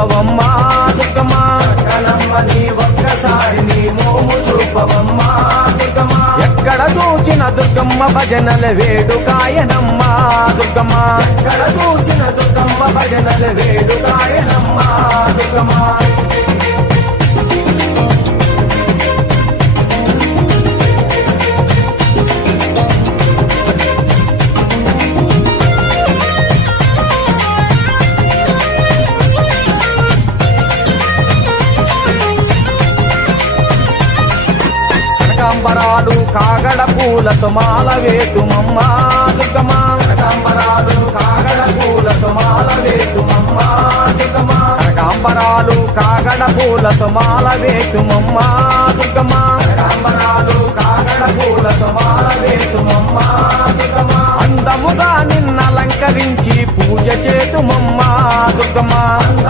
చూపవమ్మా దుర్గమ్మా సకలమ్మ నీ ఒక్కసారి నీ మోము చూపవమ్మా దుర్గమ్మా ఎక్కడ చూచిన దుర్గమ్మ భజనల వేడుకాయనమ్మా దుర్గమ్మా ఎక్కడ చూసిన దుర్గమ్మ భజనల వేడుకాయనమ్మా దుర్గమ్మా కనకాంబరాలు కాగడ పూలతో మాల వేటుమమ్మా దుర్గమ్మా కనకాంబరాలు కాగడ పూలతో మాల వేటుమమ్మా దుర్గమ్మా కనకాంబరాలు కాగడ పూలతో మాల వేటుమమ్మా దుర్గమ్మా కనకాంబరాలు కాగడ పూలతో మాల వేటుమమ్మా దుర్గమ్మా అందముగా నిన్నలంకరించి పూజ చేతుమమ్మా దుర్గమ్మా